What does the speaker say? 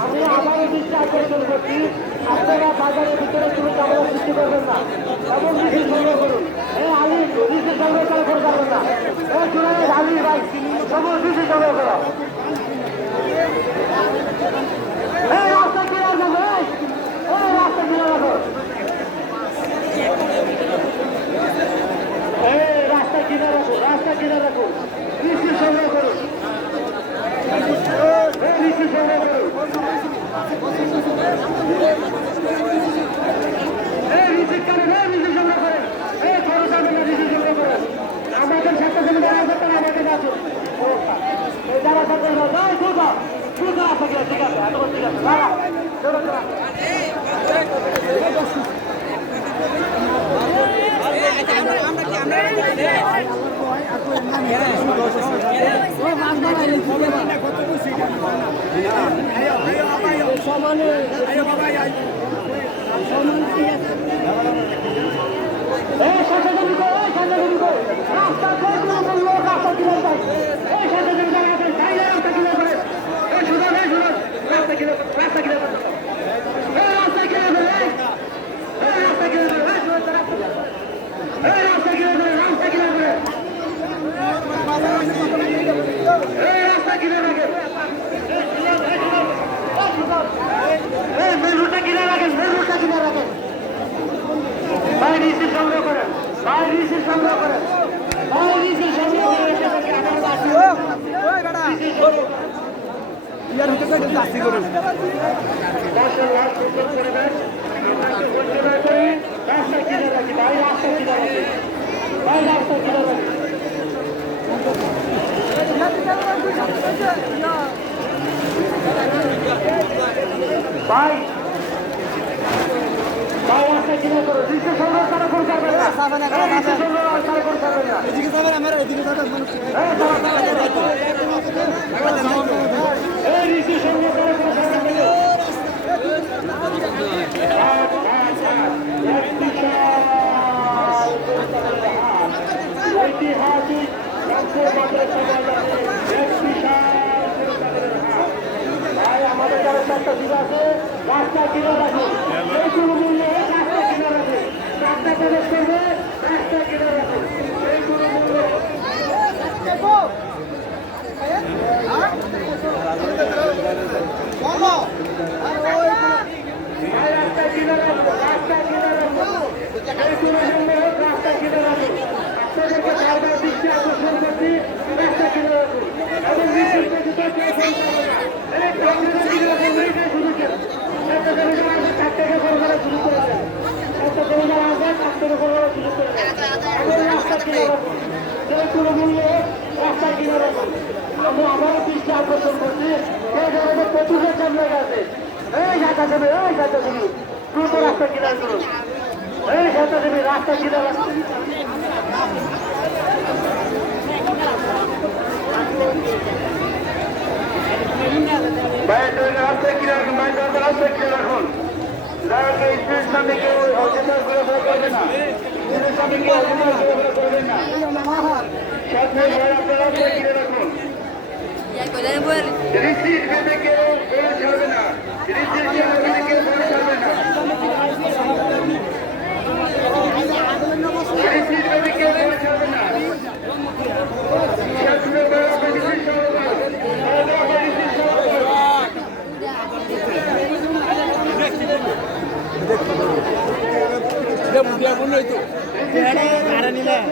আমি আবারও দৃষ্টি আকর্ষণ করছি, আপনারা বাজারের ভিতরে কোনো ঝামেলা সৃষ্টি করবেন না এবং রিসিভ সংগ্রহ করুন। আলী রিসিভ সংগ্রহ করে করে যাবেন না। জুনাইদ আলী ভাই সবুজ রিসিভ সংগ্রহ করো। রাস্তা কিনে যাবে, রাস্তা কিনে রাখো, রাস্তা কিনে রাখো, রাস্তা কিনে রাখো। রিসিভ সংগ্রহ করুন, রিসিভ সংগ্রহ করুন। রিসিভ করেন, রিসিভ সংগ্রহ করেন। খরচ যাবেন না, রিসিভ সংগ্রহ করেন। আমাদের সাথে জমি যারা আছে তারা আমাদের আছে যারা সাথে ঠিক আছে, ঠিক আছে, ঠিক আছে। সংগ্রহ করেন, সংগ্রহ করেন, সংগ্রহ ভাই রাস্তা কিনে করো, রিসিভ সংগ্রহ তারা ফোন করবেন না, রিসিভ সংগ্রহ তারা ফোন করবেন না। এদিকে যাবেন, আমার এদিকে যাবেন, রিসিভ সংগ্রহ তারা ফোন করবেন না। ঐতিহাসিক ভাই আমাদের যারা চারটা দিন আছে রাস্তা কিনে রাখুন, এইগুলো মূল্যে রাস্তা কিনে রাখুন, রাস্তা প্রবেশ করবে, রাস্তা কিনে রাখুন, এইগুলো মূল্যে রাস্তা কিনে রাখুন, রাস্তা কিনে রাখুন, এইগুলো মূল্যে রাস্তা কিনে রাখুন। আপনাদেরকে বারবার দৃষ্টি আকর্ষণ করছি, রাস্তা কিনে রাখুন এবং আমি আবারও দৃষ্টি আকর্ষণ করছি, প্রচুরের সামনে গেছে, এই যাতা দেবে, এই যাতা দেবী দ্রুত রাস্তা কিনার করুন, এই যাতা দেবী রাস্তা কিনার রাস্তা কিনে রাখুন, রাস্তা কিনে রাখুন। স্টেজ সামনে কেউ অযথা করে করবে না, স্টেজের সামনে কেউ অযথা করে করবেন না। আপনারা রাস্তা কিনে রাখুন, রিসিট পেতে কেউ বলে ছাড়বে না, রিসিট পেতে কেউ বলে ছাড়বে না, রিসিট পেতে কেউ বলে ছাড়বে না। dia pun itu. Ada ni lah.